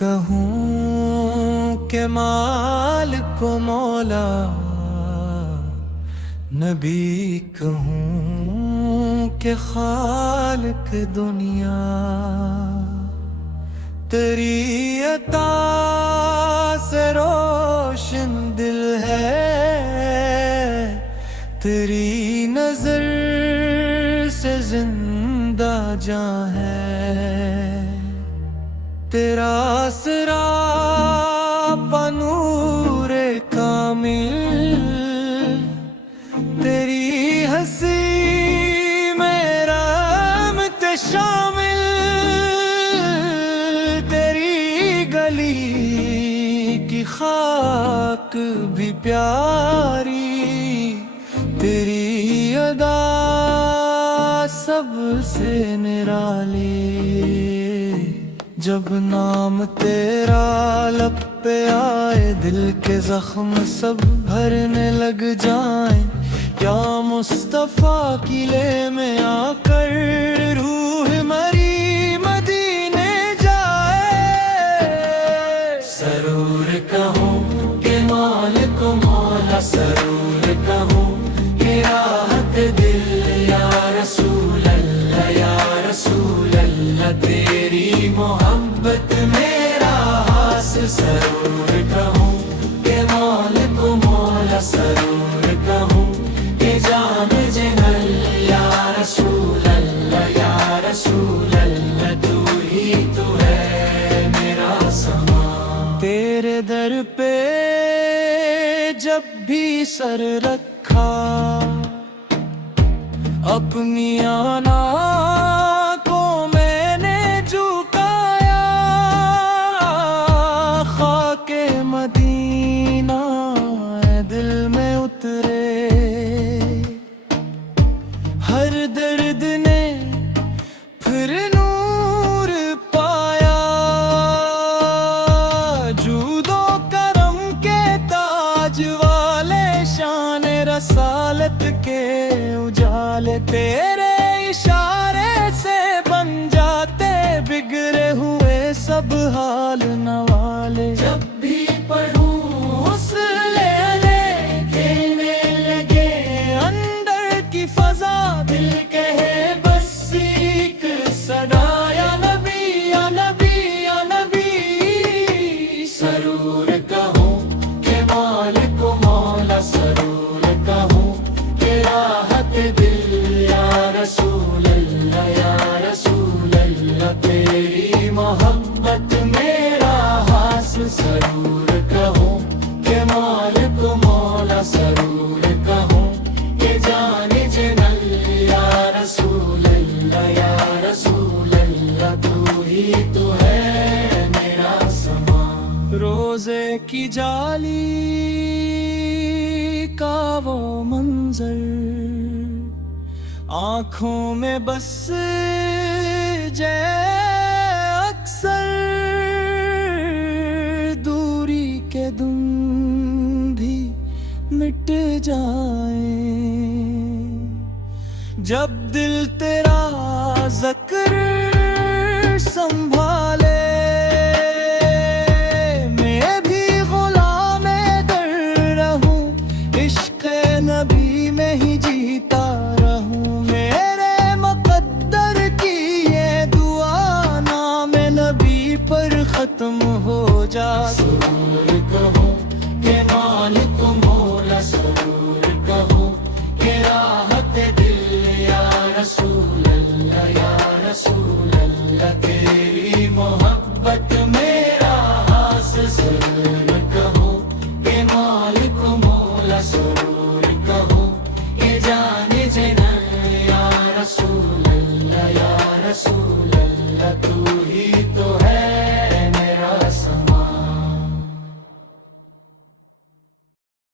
کہوں کہ مالک و مولا، نبی کہوں کہ خالق دنیا، تیری عطا سے روشن دل ہے، تیری نظر سے زندہ جاں ہے، تیرا سراپا نور کامل، تیری ہنسی میں رحمت شامل، تیری گلی کی خاک بھی پیاری، تیری ادا سب سے نرالی، جب نام تیرا لب پہ آئے دل کے زخم سب بھرنے لگ جائیں، یا مصطفیٰ قلعے میں آ کر روح مری مدینے جائے، سرور کہوں کہ مالک و مولا، سرور کہوں کہ راحت دل، یا رسول اللہ یا رسول اللہ، تیری محبت میرا حاصل، سرور کہوں کہ مالک و مولا، سرور کہوں کہ جان جنل، یا رسول اللہ یا رسول اللہ، تو ہی تو ہے میرا سامان، تیرے در پہ جب بھی سر رکھا، اپنی آنا کو میں نے جھکایا، خاک مدینہ اے دل میں اترے، ہر درد نے پھر نور پایا، جود و کرم کے تاج والے، شان رسالت کے اجالے، تیرے اشارے سے بن جاتے بگڑے ہوئے سب حال نوالے، جب بھی پڑھوں حسن علیہ کھیلنے لگے اندر کی فضا، دل کہے بس ایک صدا، یا نبی یا نبی یا نبی، سرور کہوں کہ مالک و مولا، سرور کہوں کہ راحت دل، یا رسول اللہ یا رسول اللہ، تیری محبت میرا حاصل، سرور کہوں کہ مالک و مولا، سرور کہوں کہ جان جنل، یا رسول اللہ یا رسول اللہ، تو ہی تو ہے میرا سامان، روزے کی جالی کا وہ منظر، آنکھوں میں بس جائے اکثر، دوری کے دن بھی مٹ جائیں، جب دل تیرا ذکر سنبھالے، میں بھی غلام در رہوں، عشق نبی میں ہی جیتا رہوں، میرے مقدر کی یہ دعا، نام نبی پر ختم ہو جا، سرور کہوں کہ مالک و مولا، سرور کہوں کہ راحت دل، یا رسول اللہ یا رسول اللہ، تیری محبت میرا حاصل، سرور کہوں کہ مالک و مولا، سرور